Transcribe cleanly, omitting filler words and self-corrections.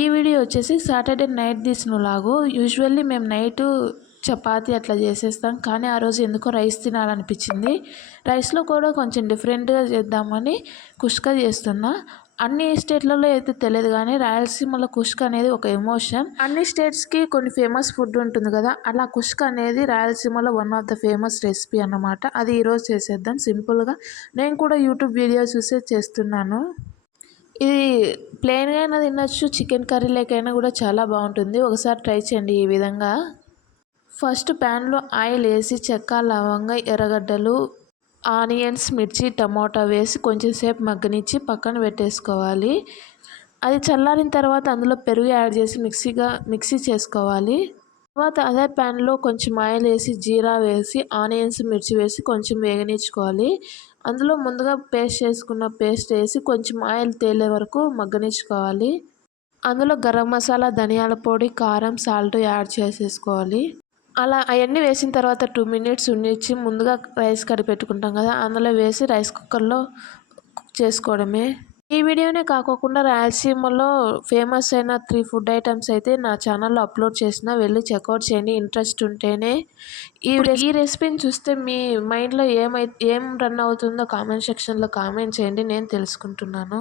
ఈ వీడియో వచ్చేసి Saturday night తీసిన వ్లాగు. యూజువల్లీ మేము నైటు చపాతీ అట్లా చేసేస్తాం, కానీ ఆ రోజు ఎందుకో రైస్ తినాలనిపించింది. రైస్లో కూడా కొంచెం డిఫరెంట్గా చేద్దామని కుష్కా చేస్తున్నా. అన్ని స్టేట్లలో అయితే తెలియదు, కానీ రాయలసీమలో కుష్కా అనేది ఒక ఎమోషన్. అన్ని స్టేట్స్కి కొన్ని ఫేమస్ ఫుడ్ ఉంటుంది కదా, అలా కుష్కా అనేది రాయలసీమలో one of the famous recipe అన్నమాట. అది ఈరోజు చేసేద్దాం సింపుల్గా. నేను కూడా యూట్యూబ్ వీడియో చూసే చేస్తున్నాను. ఇది ప్లెయిన్గా అయినా తినచ్చు, చికెన్ కర్రీ లేకైనా కూడా చాలా బాగుంటుంది. ఒకసారి ట్రై చేయండి ఈ విధంగా. ఫస్ట్ ప్యాన్లో ఆయిల్ వేసి చెక్క, లవంగ, ఎర్రగడ్డలు, ఆనియన్స్, మిర్చి, టమాటా వేసి కొంచెం సేపు మగ్గనిచ్చి పక్కన పెట్టేసుకోవాలి. అది చల్లారిన తర్వాత అందులో పెరుగు యాడ్ చేసి మిక్సీ చేసుకోవాలి. తర్వాత అదే ప్యాన్లో కొంచెం ఆయిల్ వేసి జీరా వేసి ఆనియన్స్, మిర్చి వేసి కొంచెం వేగనిచ్చుకోవాలి. అందులో ముందుగా పేస్ట్ చేసుకున్న పేస్ట్ వేసి కొంచెం ఆయిల్ తేలే వరకు మగ్గనిచ్చుకోవాలి. అందులో గరం మసాలా, ధనియాల పొడి, కారం, సాల్ట్ యాడ్ చేసేసుకోవాలి. అలా అవన్నీ వేసిన తర్వాత 2 మినిట్స్ ఉండిచ్చి ముందుగా రైస్ కడిగి పెట్టుకుంటాం కదా, అందులో వేసి రైస్ కుక్కర్లో కుక్ చేసుకోవడమే. ఈ వీడియోనే కాకోకుండా రాయలసీమలో ఫేమస్ అయిన 3 ఫుడ్ ఐటమ్స్ అయితే నా ఛానల్లో అప్లోడ్ చేసిన, వెళ్ళి చెక్అవుట్ చేయండి ఇంట్రెస్ట్ ఉంటేనే. ఈ రెసిపీని చూస్తే మీ మైండ్లో ఏం రన్ అవుతుందో కామెంట్ సెక్షన్లో కామెంట్ చేయండి, నేను తెలుసుకుంటున్నాను.